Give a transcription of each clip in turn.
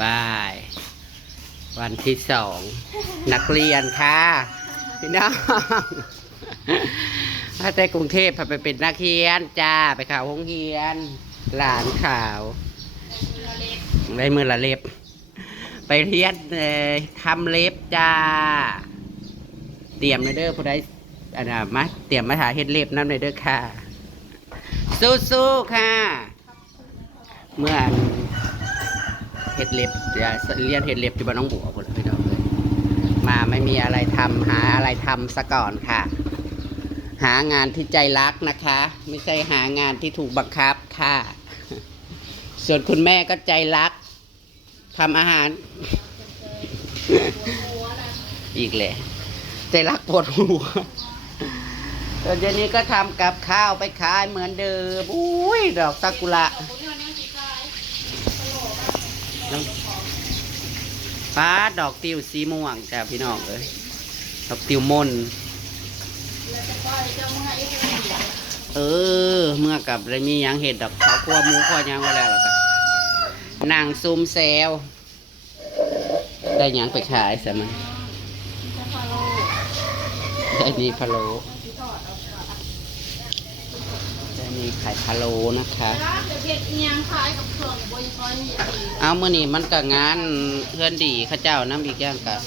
ไปวันที่สองนักเรียนค่ะพี่น้องถ้าในกรุงเทพไปเป็นนักเรียนจ้าไปข่าวห้องเรียนหลานข่าวได้มือละเล็บไปเรียนทำเล็บจ้าเตรียมเด้อผู้ใดอันน่ะมาเตรียมมาถ่ายเฮ็ดเล็บนั่นเด้อค่ะสู้ๆค่ะเมื่อเฮ็ดเล็บจะเรียนเฮ็ดเล็บที่บ้านน้องบัวพุ่นพี่น้องเลยมาไม่มีอะไรทำหาอะไรทำซะก่อนค่ะหางานที่ใจรักนะคะไม่ใช่หางานที่ถูกบังคับค่ะส่วนคุณแม่ก็ใจรักทำอาหารอีกเลยใจรักปวดหัวตอนนี้ก็ทำกับข้าวไปขายเหมือนเดิมอุ้ยดอกซากุระฟ้าดอกติวสีม่วงจ้าพี่น้องเลยดอกติวมนเมื่อกับอะไรมียังเห็ดดอกเขาคั่วหมูคั่วยังก็แล้วล่ะกันนางซุ่มแซวได้ยังไปขายสมัยได้นี่พะโล้ได้นี่ไข่พะโล้นะคะเอาเมื่อนี้มันกับงานเพื่อนดีข้าเจ้าน้ำอีกอย่างกับ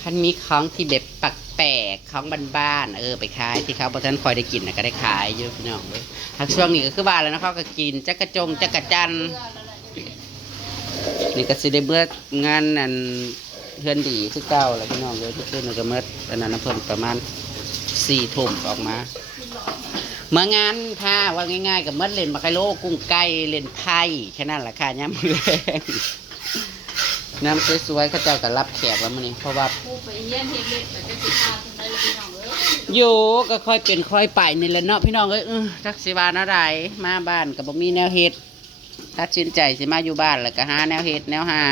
คันมีของที่แบบปักแปลกของบ้านๆไปขายที่เขาเพราะฉะนั้นคอยได้กินนะก็ได้ขายเยอะพี่น้องเลยทางช่วงนี้ก็คือบ้านแล้วนะเขาก็กินจักระจงจักระจันนี่ก็สิได้เมื่องานนั่นเพื่อนดีคือเก่าแล้วพี่น้องเลยที่ขึ้นก็เมื่ออันนั้นเพิ่มประมาณ4 ทุ่มออกมาเมื่องานค่ะว่าง่ายๆกับเมื่อเล่นมาไคโลกุ้งไก่เล่นไพ่แค่นั้นแหละค่ะย้ำมือแรงน้ำสวยๆเขาเจ้าก็รับแขกแล้วมื้อนี้เพราะว่าอยู่ก็ค่อยเป็นค่อยไปนี่แหละเนาะพี่น้องเอ้ยทักษิวานะไรมาบ้านกับบ่มีแนวเฮ็ดตัดสินใจสิมาอยู่บ้านแล้วก็หาแนวเฮ็ดแนวหา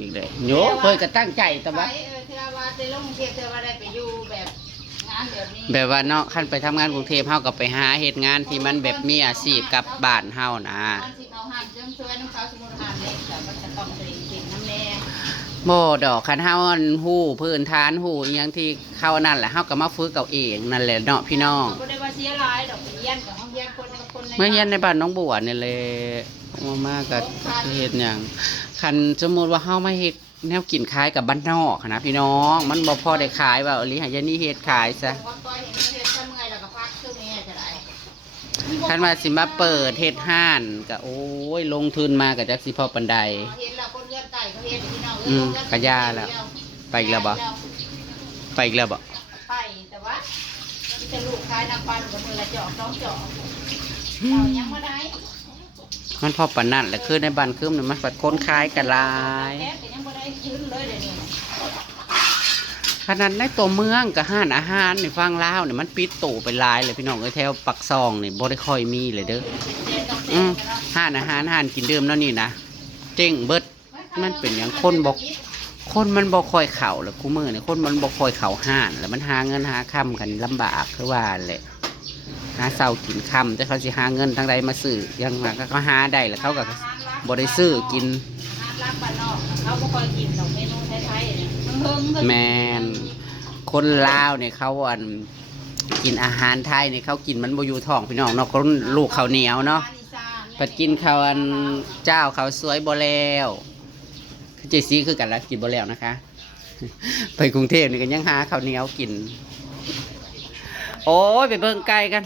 อีกเลยโยเคยก็ตั้งใจแต่ว่าแบบว่าเนาะขั้นไปทำงานกรุงเทพเฮาก็ไปหาเหตุงานที่มันแบบมีอาชีพกับบ้านเฮานะโมดอกคันเฮาหู้พื้นฐานหู้อย่างที่เข้านั่นแหละเฮาก็มาฝึกเอาเองนั่นแหละเนาะพี่น้องเมื่อเย็นในบ้านน้องบัวนี่เลยมากกับเฮ็ดอย่างคันสมมติว่าเฮามาเฮ็ดแนวกินขายกับบ้านนอกนะพี่น้องมันบ่พอได้ขายว่าอลิหายานี่เฮ็ดขายซะคันว่าสิมาเปิดเฮ็ดห้านก็โอ้ยลงทุนมาก็จักสิพอปานใดกะยาแล้วไปอีกแล้วบ่ไปอีกแล้วบ่ไปแต่ว่าจะลูกขายน้ำปลากับมือละจอก2 จอกเรายังบ่ได้มันพอปานนั่นแหละคือในบ้านคือมันปัดคนขายกันหลายขนาดในตัวเมืองกับห้านอาหารในฟังลาวเนี่ยมันปิดตู่ไปหลายเลยพี่น้องแถวปักซองเนี่ยบ่ได้ค่อยมีเลยเด้อห้านอาหารห้านกินเดิมแล้วนี่นะเจ๊งเบิดมันเป็นอย่างคนมันบ่ค่อยเข่าเลยคู่มือเนี่ยคนมันบ่ค่อยเข่าห้านแล้วมันหาเงินหาค่ำกันลำบากคือว่าแหละหาเศร้ากินค่ำแต่เขาสิหาเงินทางใดมาซื้อยังไงก็หาได้แล้วเขาก็บ่ได้ซื้อกินแมนคนลาวเนี่ยเขากินอาหารไทยเนี่ยเขากินมันบ่อยู่ท้องพี่น้องเนาะคนลูกเขาเหนียวเนาะไปกินข้าวเจ้าเขาสวยบ่แล้วคือเจซี่คือกันแล้วกินบ่แล้วนะคะไปกรุงเทพนี่ก็ยังหาข้าวเหนียวกินโอ้ยไปเบิ่งไก่กัน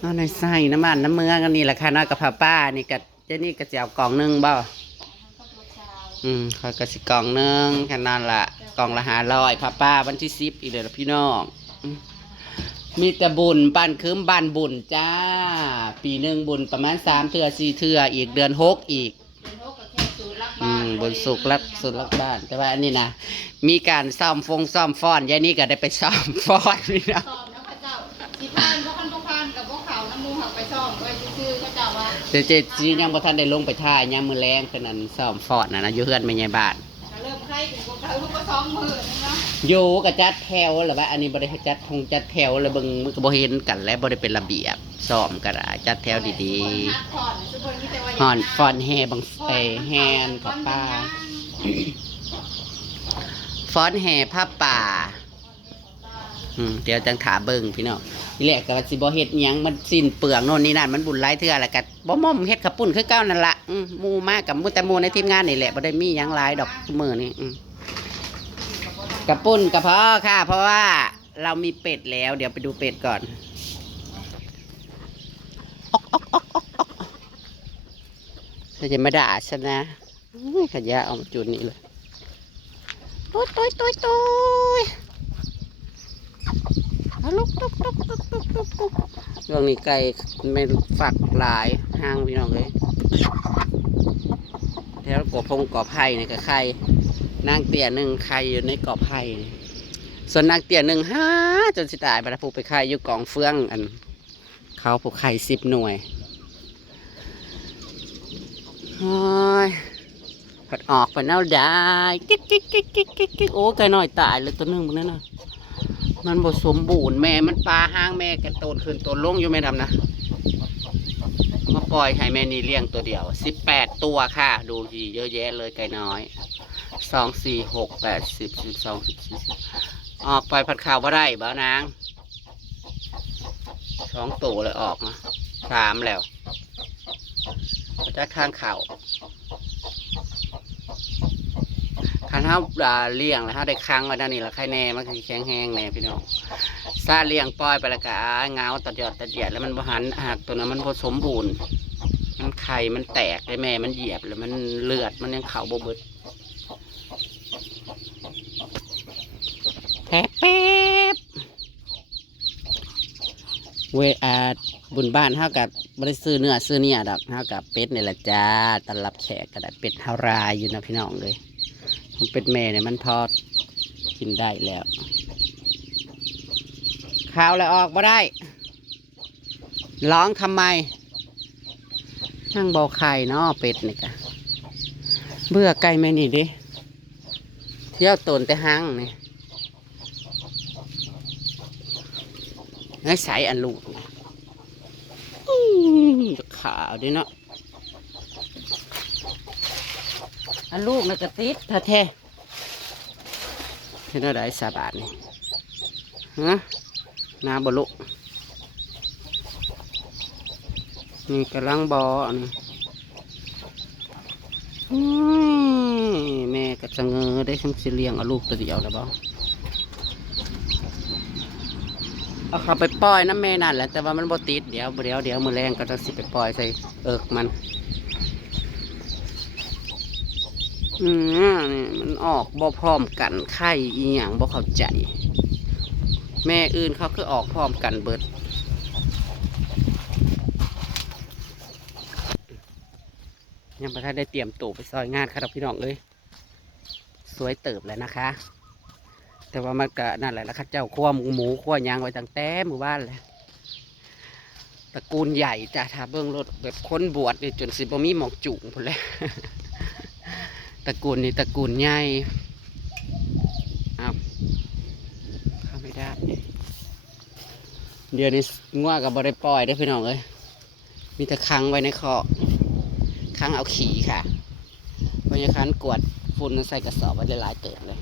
เอาในไส้น้ำมันน้ำเมืองกันนี่แหละค่ะน้อยกับป้านี่กับเจ้านี่ก็จะเอากล่องนึงบ่เขาก็สิกล่องนึงแค่นั้นละกล่องละ500ป้าวันที่10อีกเดือนพี่น้องมีแต่บุญปั้นคืมบ้านบุญจ้าปีหนึ่งบุญประมาณ3 เทื่อ 4 เทื่ออีกเดือน6อีกบุญสุขรักสุดรักบ้านแต่ว่าอันนี้นะมีการซ่อมฟ้อนยายนี่ก็ได้ไปซ่อมฟ้อนนี่นะเจจียังบ่ทันได้ลงไปท่ายังมือแรงขนาดซ่อมฟอดนะอยู่เฮือนไม่ใหญ่บ้าน ครถึงพวกเราลูกก็20,000เนาะอยู่กับจัดแถวหรือว่าอันนี้บริจัดทงจัดแถวเลยเบิ่งมันก็บ่เห็นกันและบ่ได้เป็นระเบียบซ้อมก็ได้จัดแถวดีๆฮอนฟอนแฮบังแฮนกับป้าฟอนแฮผ้าป่าเดี๋ยวจังถาเบิ่งพี่น้องนี่แหละก็สิบ่เฮ็ดหยังมันสิ้นเปลืองโน่นนี่นั่นมันบุญหลายเทื่อแล้วก็บ่ม่อมเฮ็ดข้าวปุ้นคือเก่านั่นล่ะหมู่มากับหมู่แต่หมู่ในทีมงานนี่แหละบ่ได้มีหยังหลายดอกมื้อนี้กระปุ้นกระเพาะค่ะเพราะว่าเรามีเป็ดแล้วเดี๋ยวไปดูเป็ดก่อนจะมาด่าฉันนะขยะเอามาจุดนี้เลยตุ้ยตุ้ยตุ้ยตุ้ยลุกตุกตุกตุกตุกตุกตุกเรื่องนี้ไก่ไม่ฝักหลายห้างพี่น้องเลยแล้วกบพงกอบไผ่เนี่ยกับไข่นางเตี่ยหนึ่งไข่อยู่ในกอบไผ่ส่วนนางเตี่ยหนึ่งจนสิตายบรรพุไปไข่อยู่กองเฟืองอันเขาผูกไข่10 หน่วยโอ้ยผัดออกไปเน่าได้กิ๊กกิ๊กกิ๊กกิ๊กกิ๊กกิ๊กโอ้ไก่น้อยตายเลยตัวนึงพวกนั้นน่ะมันบดสมบูรณ์แม่มันปลาห้างแม่กันโตนขึ้นโตนลงอยู่ไม่ทำนะมาปล่อยให้แม่นี่เลี้ยงตัวเดียว18 ตัวค่ะดูทีเยอะแยะเลยไก่น้อย2 4 6 8 10 12 14ออกไปผัดข่าวว่าได้บ้านาง2 ตัวเลยออกนะ3แล้วจะข้างเข่าคันเท้าเลี้ยงแล้วเท้าได้ค้างไว้ด้านนี้แล้วไข่แน่มันคือแข็งแห้งแน่พี่น้องซาเลี้ยงปล่อยไปแล้วก็เงาตัดยอดตัดเหยียดแล้วมันหันหักตัวนั้นมันผสมบูรณ์มันไข่มันแตกได้แม่มันเหยียบแล้วมันเลือดมันยังเข่าบ่เบิดแทบเป๊บเวอาบุญบ้านเท่ากับบริซื้อเนื้อซื้อเนี่ยดอกเท่ากับเป็ดนี่แหละจ้าต้อนรับแขกกระดาษเป็ดเท่ารายอยู่นะพี่น้องเลยผมเป็ดแม่เนี่ยมันพอกินได้แล้วข้าวแล้วออกมาได้ร้องทำไมนั่งเบาไข่เนาะเป็ดนี่กะเบื่อไก่แม่นี่ดิเที่ยวตนแต่ห้างนี่ไอ้ใสอันลูกขาวด้วยเนาะอันลูกน่ะกระติดท่าแท้เห็นอะไรสาบานนี่ฮะนาบลุนี่กำลังบอนี่แม่ก็จะเงอได้ทั้งเลี้ยงเอาลูกตัวเดียวแล้วบ่เอาเขาไปปล่อยน้ำแม่นั่นแหละแต่ว่ามันบ่ติดเดี๋ยวมือแรงก็จะสิไปปล่อยใส่มันนี่มันออกบ่พร้อมกันไข่อีหยังบ่เข้าใจแม่อื่นเขาคือออกพร้อมกันเบิดยังประทานได้เตรียมตู้ไปซอยงานครับพี่น้องเลยสวยเติบเลยนะคะ แต่ว่ามันก็นั่นแหละนะคะเจ้าขั้วหมูขั้วยางไว้ตั้งแต่หมู่บ้านเลยตระกูลใหญ่จ้ะถ้าเบื้องรถแบบค้นบวชเนี่ยจนสิบมีหมอกจุ่มพอแล้วตระกูลนี้ตระกูลใหญ่อ้าวเข้าไม่ได้เดี๋ยวนี้ง่วกับบริปล่อยได้พี่น้องเลยมีแต่ค้างไว้ในคอค้างเอาขี่ค่ะเพราะอย่างนั้นกวดฝุ่นใส่กระสอบไว้หลายเติมเลย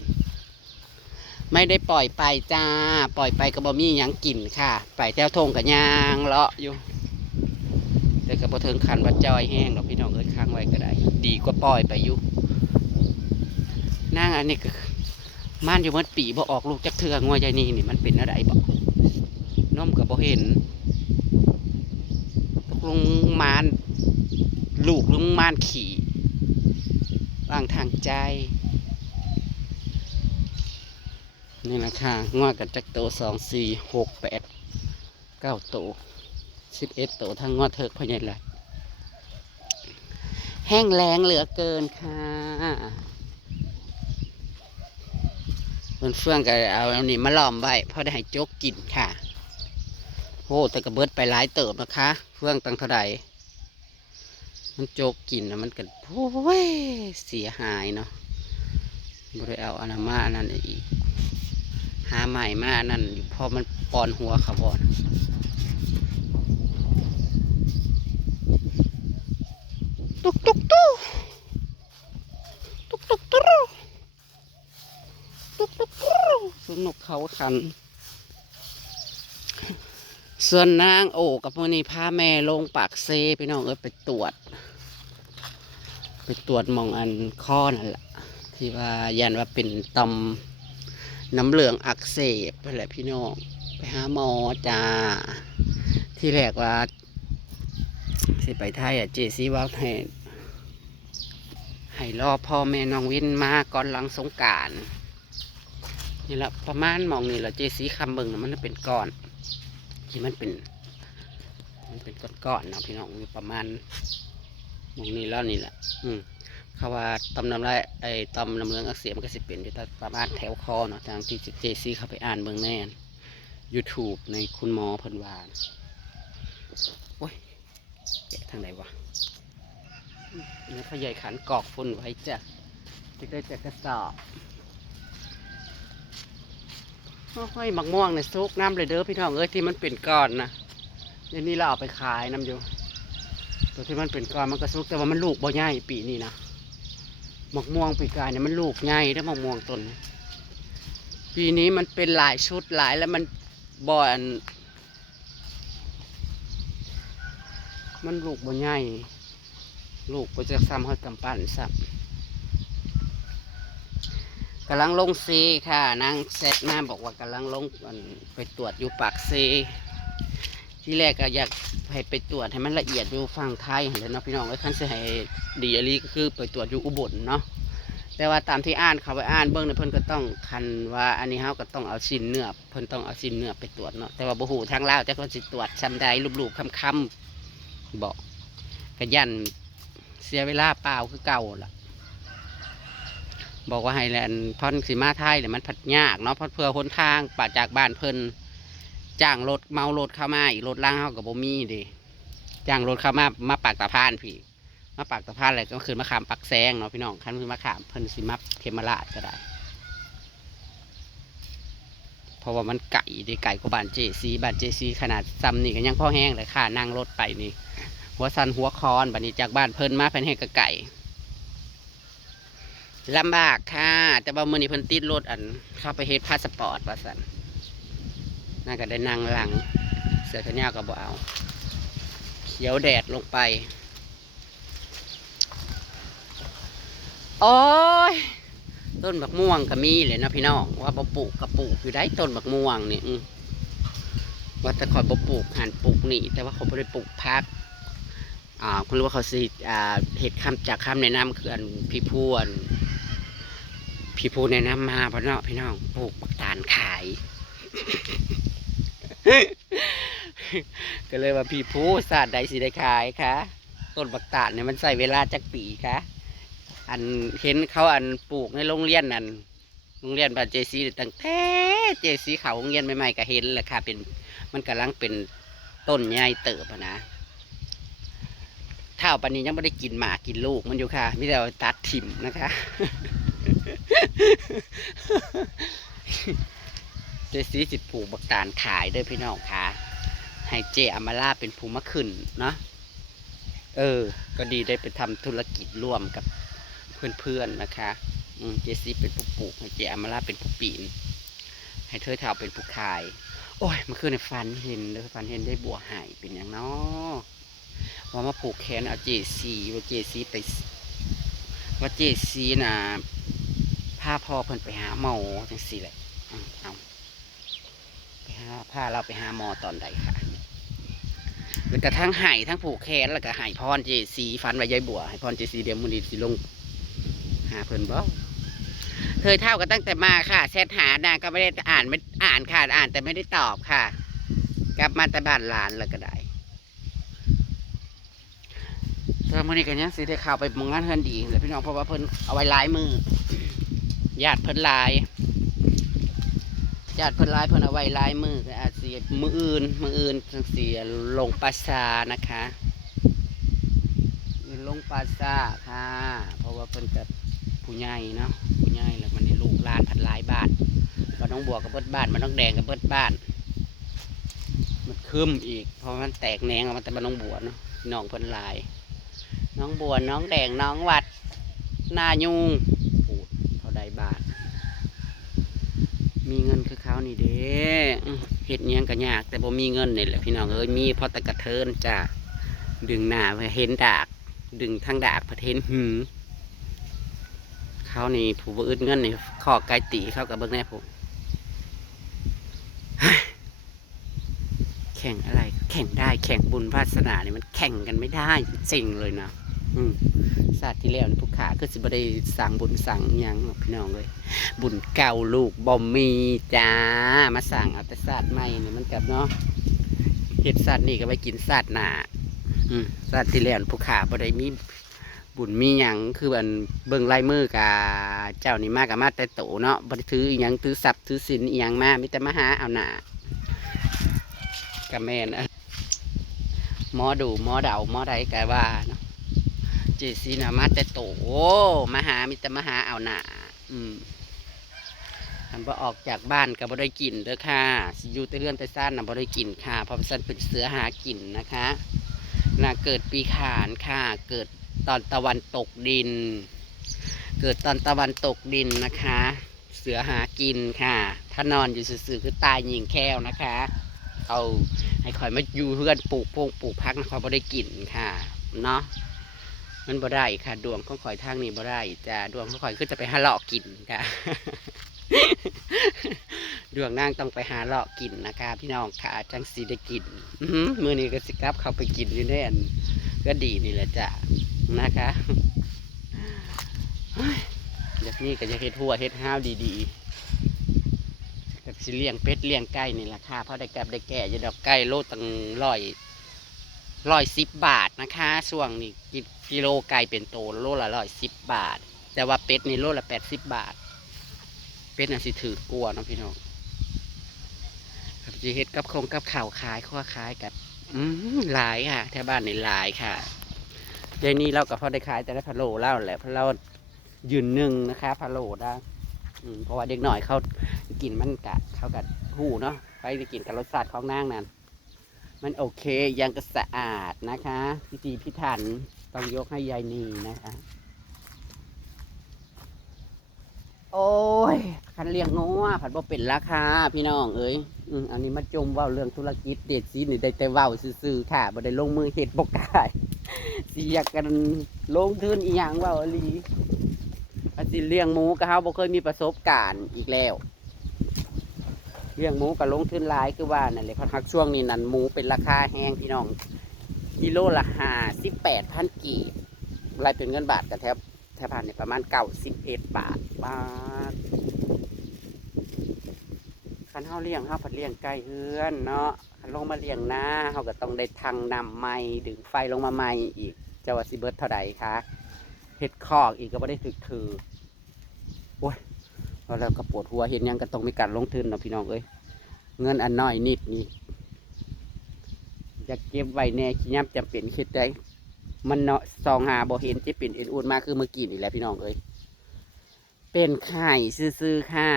ไม่ได้ปล่อยไปจ้าปล่อยไปกระบอกมีหยังกินค่ะไปแถวทงกับยางเลาะอยู่แต่กระบอกเทิงคันว่าจอยแห้งเราพี่น้องเอ้ยค้างไว้ก็ได้ดีกว่าปล่อยไปอยู่นั่งอันนี้ก็ม่านอยู่เมื่อปีบ่ออกลูกจักเทืองวยใจนี่มันเป็นอะไรบอกน้มกับบ่เห็นลุงมานลูกลุงมานขี่วางทางใจนี่นะค่ะงอกับจักโต2 4 6 8 9 โต11 โตทั้งงอเถิกพอใหญ่เลยแห้งแล้งเหลือเกินค่ะเฟื่องก็เอาอันนี้มาล้อมไว้เพราะได้ให้โจ๊กกินค่ะโอ้แต่กระเบิดไปหลายเติบนะคะเฟื่องตั้งเท่าไหร่มันโจ๊กกินนะมันก็โอ้ยเสียหายเนาะ บ่ได้เอาอันนั้นมาอันนั้นอีกหาใหม่มาอันนั้นอยู่พอมันปอนหัวเขาบ่นะตุกตุกตุกตุกตุกตุกตุกตุกตุกสนุกเขาขันส่วนนางโอกับมื้อนี้พาแม่ลงปากเซพี่น้องไปตรวจหมองอันข้อนั่นแหละที่ว่ายันว่าเป็นต่อมน้ำเหลืองอักเสบนั่นแหละพี่น้องไปหาหมอจ้าที่แรกว่าสิไปไทยเจซีว่าให้รอพ่อแม่น้องวินมาก่อนหลังสงกรานต์นี่แหละประมาณมองนี่แหละเจซีคำเบิ่งมันเป็นก้อนที่มันเป็นก้อนๆเนาะพี่น้องมีประมาณมองนี่แล้วนี่แหละเขาว่าต่อมน้ำลายต่อมน้ำเหลืองอักเสบมันก็สิเป็นอยู่แต่ประมาณแถวคอเนาะทางที่เจซีเขาไปอ่านเบิ่งแน่ YouTube ในคุณหมอเพิ่นว่าโอ้ยแกะทางไหนวะนี่เขาใหญ่ขันกอกฝุ่นไว้จ้ะจะได้จะกระสอบห้อยหมักม่วงในซุกน้ำเลยเด้อพี่น้องที่มันเป็นก้อนนะเดี๋ยวนี้เราเอาไปขายน้ำอยู่ตัวที่มันเป็นก้อนมันก็ซุกแต่ว่ามันลูกบ่ใหญ่ปีนี้นะหมักม่วงปีกายเนี่ยมันลูกใหญ่ได้หมักม่วงต้นปีนี้มันเป็นหลายชุดหลายแล้วมันบ่อนมันลูกบ่ใหญ่ลูกบ่จะซ้ำเขากำปั้นซ้ำกำลังลงซีค่ะนางเซตมาบอกว่ากำลังลงไปตรวจอยู่ปากซีที่แรกก็อยากให้ไปตรวจให้มันละเอียดอยู่ฝั่งไทยเห็นเนาะพี่น้องไอ้ขั้นเสียให้ดีอะไรก็คือไปตรวจอยู่อุบลเนาะแต่ว่าตามที่อ่านเขาไปอ่านเบื้องในเพิ่นก็ต้องคันว่าอันนี้เขาก็ต้องเอาชิ้นเนื้อเพิ่นต้องเอาชิ้นเนื้อไปตรวจเนาะแต่ว่าบ่ฮู้ทางลาวแต่ก็สิตรวจซ้ำใดรูปๆคำบอกกระยันเสียเวลาเปล่าคือเก่าล่ะบอกว่าให้แลนพอนสีมาไทยเนี่ยมันผัดยากเนาะเพราะเพื่อหนทางป่าจากบ้านเพิ่นจ้างรถเมารถเข้ามาอีกรถล่างเขากับบ่มีดิจ้างรถเข้ามาปากตะพานพี่มาปากตะพานอะไรก็คือมาขามปักแซงเนาะพี่น้องคันคือมาขามเพิ่นสีมาเขมราชก็ได้เพราะว่ามันไก่ดิไก่กว่าบ้านเจซีขนาดซ้ำนี่ก็ยังพอแห้งเลยค่ะนั่งรถไปนี่หัวสันหัวคอนบัดนี้จากบ้านเพิ่นมาเพิ่นให้กับไก่ลำบากค่ะแต่ว่ามื้อนี้เพิ่นติดรถเข้าไปเฮ็ดพาสปอร์ตว่าซั่นน่าก็ได้นั่งหลังเสื้อแขนยาวก็บ่เอาเขียวแดดลงไปโอ้ยต้นบักม่วงก็มีเลยนะพี่น้องว่าบ่ปลูกก็ปลูกอยู่ได้ต้นบักม่วงนี่ว่าแต่คอยบ่ปลูกหันปลูกนี่แต่ว่าเขาบ่ได้ปลูกพักคุณรู้ว่าเขาสิเฮ็ดคำจากคำแนะนำคือพี่พูแนะนำมาพี่น้องปลูกบักตาลขาย ก็เลยว่าพี่พูศาสตร์ใดสิได้ขายคะต้นบักตาลเนี่ยมันใส่เวลาจักปีคะเห็นเขาปลูกในโรงเรียนโรงเรียนบ้านเจซีตั้งแต่เจซีเขาโรงเรียนใหม่ๆก็เห็นแหละค่ะมันกำลังเป็นต้นใหญ่เติบนะเท่าปันนี้ยังไม่ได้กินหมากกินลูกมันอยู่ค่ะมิแต่เอาตัดถิ่มนะคะ เจซีจิตปลูกบักตาลขายด้วยพี่น้องค่ะให้เจอมาล่าเป็นภูมิขึ้นเนาะก็ดีได้ไปทำธุรกิจร่วมกับเพื่อนๆนะคะเจซีเป็นผู้ปลูกให้เจอมาล่าเป็นผู้ปีนให้เธอเท่าเป็นผู้ขายโอ้ยมันคือในฟันเห็นได้บัวหายเป็นอย่างน้อว่ามาปลูกแขนเอาเจซีว่าเจซีน่ะพาพ่อเพิ่นไปหาหมอจังสี่แหละเอาไปพาเราไปหาหมอตอนใดค่ะแล้วก็ทั้งหายทั้งผูกแขนแล้วก็หายพรเจซีฟันไว้ยายบัวให้พรเจซีเดียวมุนีสิลงหาเพิ่นบ่เคยเท่ากันตั้งแต่มาค่ะแชทหานางก็ไม่ได้อ่านค่ะอ่านแต่ไม่ได้ตอบค่ะกลับมาแต่บ้านหลานแล้วก็ได้ตอนนี้กันยังสิได้ข่าวไปมองงานเฮือนดีแล้วพี่น้องเพราะว่าเพิ่นเอาไว้หลายมือญาติเพิ่นลายเพิ่นเอาไว้ลายมืออาจสิมืออื่นจังสิลงปราสานะคะลงปราสาค่ะเพราะว่าเพิ่นกับผู้ใหญ่เนาะผู้ใหญ่แล้วมัน ร้านผัดหลายบ้านบ้านน้องบัวกับเบิดบ้านบ้านน้องแดงกับเบิดบ้านมันคืมอีกเพราะมันแตกแหนงออกมาแต่บ้านน้องบัวเนาะน้องเพิ่นหลายน้องบัวน้องแดงน้องวัดนายุงปูดเท่าใดบาทมีเงินคือเขานี่เด้เฮ็ดเนี้ยงก็ยากแต่บ่มีเงินนี่แหละพี่น้องเอ้ยมีพอตะกะเทินจ้าดึงหน้าเห็นดากดึงทางดากประเทศหือเขานี่ผู้บ่อึดเงินนี่ขอไกลตีเข้ากับเบิ่งแน่ผมแข่งอะไรแข่งได้แข่งบุญวาสนาเนี่ยมันแข่งกันไม่ได้จริงเลยนะศาสตร์ที่แล้วนี่ผู้ขาก็สิบ่ได้สั่งบุญสั่งหยังพี่น้องเลยบุญเก่าลูกบ่มีจ้ามาสั่งเอาแต่ศาสตร์ใหม่เนี่ยมันกับเนาะเฮ็ดศาสตร์นี่ก็ไปกินศาสตร์หน้าศาสตร์ที่แล้วผู้ขาบ่ได้มีบุญมีหยังคืออันเบิ่งลายมือกับเจ้านี่มากกับมาแต่โตเนาะบ่ได้ถือหยังถือทรัพย์ถือสินหยังมามีแต่มาหาเอาหน้ากับแม่นะหมอดูหมอเดาหมอใดก็ว่าเนาะเจสีนะมาแต่โตมาหามีแต่มาหาเอาหน้าอันบ่ออกจากบ้านก็บ่ได้กินเด้อค่ะสิอยู่แต่เรือนแต่ซ่านน่ะบ่ได้กินค่ะเพราะฉันเป็นเสือหากินนะคะน่ะเกิดปีขานค่ะเกิดตอนตะวันตกดินเกิดตอนตะวันตกดินนะคะเสือหากินค่ะถ้านอนอยู่ซื่อๆคือตายยิงแค้วนะคะเอาให้คอยมาอยู่เพื่อนปลูกพงปลูกพักนะคอยบ่ได้กินค่ะเนาะมันบ่ได้ค่ะดวงของคอยทางนี้บ่ได้จ้าดวงของคอยคือจะไปหาเลาะกินค่ะ ดวงนางต้องไปหาเลาะกินนะคะพี่น้องค่ะจังสีได้กินมื้อนี้ก็สิกลับเข้าไปกินอยู่แน่นก็ดีนี่แหละจ้ะนะคะอย่างนี้ก็จะเฮ็ดหัวเฮ็ดห้าวดีๆกับสิเลี้ยงเป็ดเลี้ยงไก่นี่แหละค่ะเพราะได้กับได้แก่จะดอกไก่โลตั้ง110 บาทนะคะช่วงนี้กิโลไก่เป็นโตโลละ110 บาทแต่ว่าเป็ดนี่โลละ80 บาทเป็ดน่ะสิถือกลัวน้องพี่น้องกับจีเฮ็ดกับกับข่าวขายข้อขายกับหลายค่ะแถวบ้านนี่หลายค่ะเดี๋ยวนี้เรากับพอได้ขายแต่ได้พะโล้เล่าแหละเพราะเรายืนหนึ่งนะคะพะโล้ได้เพราะว่าเด็กหน่อยเขากินมันกะเขากัดหูเนาะไปได้กินกับรสชาติของนางนั่นมันโอเคยังก็สะอาดนะคะพิธีพิถันต้องยกให้ยายนีนะคะโอ้ยคันเลี้ยงงัวผัดบ่เป็นราคาพี่น้องเอ้ยอันนี้มาจมว่าเรื่องธุรกิจเด็ดซีนี่ได้แต่ว่าซื่อๆค่ะบ่ได้ลงมือเฮ็ดบ่กายสิอยากกันลงทุนอีหยังว่าอลีอาสิเลี้ยงหมูก็เฮาบ่เคยมีประสบการณ์อีกแล้วเลี้ยงหมูก็ลงทุนหลายคือว่านั่นแหละพักช่วงนี้นั่นหมูเป็นราคาแห้งพี่น้องกิโลละ58,000 กีบรายเป็นเงินบาทก็แทบผ่านเนี่ยประมาณ91 บาทคันเฮาเลี้ยงเฮาผัดเลี้ยงไก่เฮือนเนาะคันลงมาเลี้ยงนาเฮาก็ต้องได้ทางนำไม้ดึงไฟลงมาไม้อีกเจ้าว่าสิเบิดเท่าใดคะเฮ็ดคอกอีกก็บ่ได้ถือโอ้ยแล้วก็ปวดหัวเห็นยังก็ต้องมีการลงทุนเนาะพี่น้องเอ้ยเงินอันน้อยนิดนี่อยากเก็บไว้แน่ขี้ยับจำเป็นคิดได้มันเนาะซองหาบ่เห็นจะเป็นเอ็นอูดมากคือเมื่อกี้นี่แหละพี่น้องเอ้ยเป็นไข่ซื่อๆค่ะ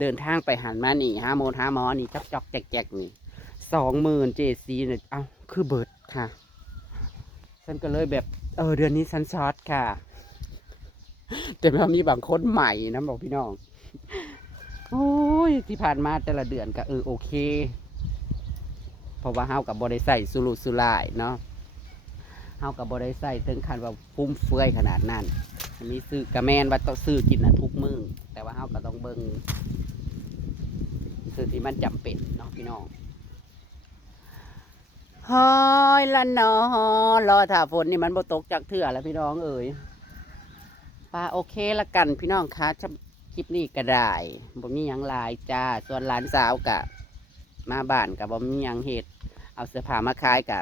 เดินทางไปหันมานี่หาหมอนี่จอกแจกนี่20,000 เจซีเนี่ยเอ้าคือเบิดค่ะฉันก็เลยแบบเดือนนี้ฉันช็อตค่ะแต่ว่ามีบางคนใหม่นะบอกพี่น้องโอ้ยที่ผ่านมาแต่ละเดือนก็โอเคเพราะว่าเฮากับบริใส่สุรุ่ยสุร่ายเนาะเฮากับบริใส่ถึงขั้นว่าฟุ่มเฟือยขนาดนั้นมีซื้อกระแมนว่าต้องซื้อกินนะทุกมื้อแต่ว่าเฮาก็ต้องเบิ่งซื้อที่มันจำเป็นเนาะพี่น้องเฮ้ยละเนาะรอถ้าฝนนี่มันบ่ตกจากเถื่อแล้วพี่น้องเอ๋ยป้าโอเคละกันพี่น้องคะคลิปนี้ก็ได้บ่มีหยังหลายจ้าส่วนหลานสาวกะมาบ้านกับบ่มีหยังเฮ็ดเอาเสื้อผ้ามาขายกะ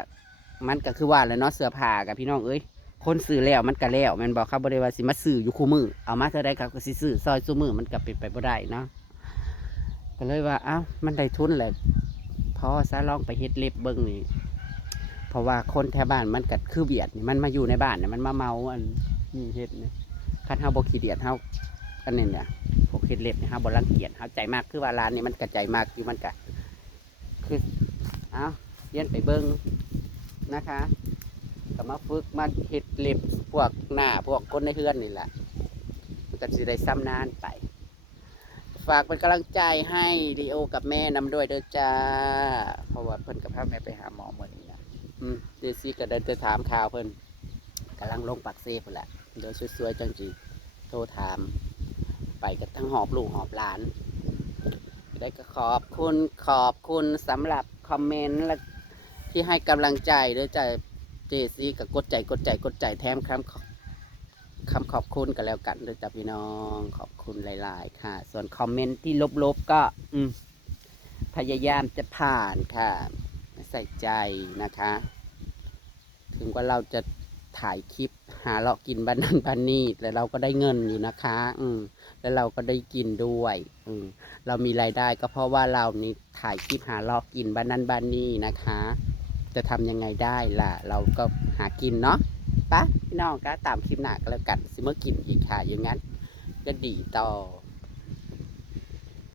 มันก็คือว่าแล้วเนาะเสื้อผ้ากับพี่น้องเอ้ยคนซื้อแล้วมันก็แล้วมันบอกเขาบ่ได้ว่าสิมาซื้ออยู่คู่มือเอามาเท่าใดก็สิซื้อซอยซุมือมันก็เป็นไปบ่ได้เนาะก็เลยว่ามันได้ทุนแหละพอซะลองไปเฮ็ดเล็บเบิ่งนี่เพราะว่าคนแถวบ้านมันก็คือเบียดนี่มันมาอยู่ในบ้านเนี่ยมันมาเมาอันนี่เฮ็ดนี่คันเฮาบ่ขี้เดียดเฮา อันนี้เนี่ยพวกเคล็ดเล็บเนี่ยฮะบรังเกียจเข้าใจมากคือว่าร้านนี้มันกระจายมากคือมันกะคือเอาเรียนไปเบิ้งนะคะก็มาฝึกมาเฮ็ดเล็บพวกหน้าพวกคนในเฮือนนี่แหละมันก็สิได้ซ้ำนานไป ฝากเป็นกำลังใจให้ลีโอกับแม่นำด้วยเด้อจ้าเพราะว่าเพิ่นกับพาแม่ไปหาหมอเหมือนนี้นะเดซี่ก็เดินไปถามข่าวเพิ่นกำลังลงปักเซฟแหละเดี๋ยวสวยๆจังจีโทรถามไปกับทั้งหอบลูกหอบหลานได้ก็ขอบคุณสำหรับคอมเมนต์และที่ให้กำลังใจเด้อจ้าเจซี่กับกดใจแถมคำขอบคุณกันแล้วกันเด้อจ้าพี่น้องขอบคุณหลายๆค่ะส่วนคอมเมนต์ที่ลบๆก็พยายามจะผ่านค่ะใส่ใจนะคะ ถึงว่าเราจะถ่ายคลิปหาเลาะกินบ้านนั้นบ้านนี้แต่เราก็ได้เงินอยู่นะคะแล้วเราก็ได้กินด้วยเรามีรายได้ก็เพราะว่าเรานี่ถ่ายคลิปหาเลาะกินบ้านนั้นบ้านนี้นะคะ จะทำยังไงได้ล่ะเราก็หากินเนาะปะพี่น้องก็ตามคลิปหน้าก็แล้วกันสิเมื่อกินอีกค่ะอย่างนั้นจะดีต่อ